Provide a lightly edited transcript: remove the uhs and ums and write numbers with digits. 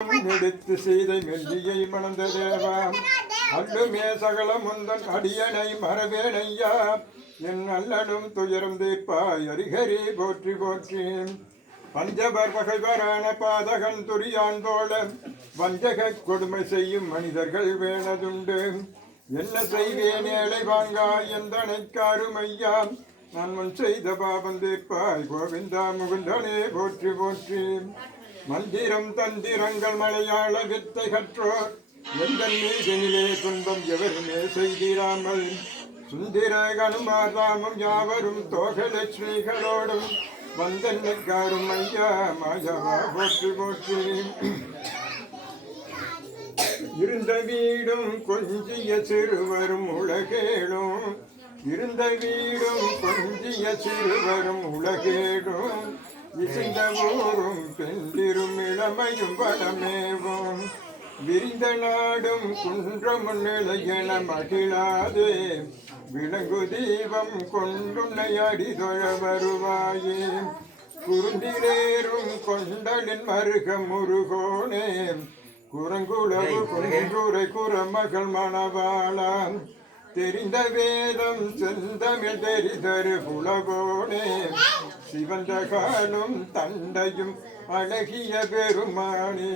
எடுத்து செய்தை மெல்லியை மணந்த தேவா அல்லுமே சகல முந்தன் அடியனை மரவேணையா என் அல்லலும் துயரம் தீர்ப்பாய் அரிகரி போற்றி போற்றி பஞ்சவர் பகைவரான பாதகன் துரியான் போல வஞ்சக கொடுமை செய்யும் மனிதர்கள் வேணதுண்டு என்ன செய்வேன் ஏழை வாங்காய் எந்தனை காருமையா நான் முன் செய்த பாவம் தீர்ப்பாய் கோவிந்தா முகுந்தனே போற்றி போற்றி மந்திரம் தந்திரங்கள் மலையாள வித்தை கற்றோர் எந்த மீதினிலே துன்பம் எவருமே செய்திராமல் சுந்திர கனுமாதாமும் யாவரும் தோகலட்சுமிகளோடும் வந்தன்னைக்காரும் ஐயா மாயவா போற்றி போற்றி இருந்த வீடும் கொஞ்சிய சிறுவரும் உலகேடும் இருந்த வீடும் கொஞ்சிய சிறுவரும் உலகேடும் இசைந்த ஊரும் பெண்டிரும் இளமையும் வளமேவும் விரிந்த நாடும் குன்றமுன் நிலையென மகிழாதே விளங்கு தீபம் கொண்டுன்னை அடிதொழ வருவாயே குறுந்திலேறும் கொண்டலின் மருக முருகோனே குரங்குளவு குன்றுரை குரமகள் மணவாளான் தெரிந்த வேதம் செந்தமிழ் தெரிதரு புலவோனே சிவந்த காலும் தண்டையும் அழகிய பெருமானே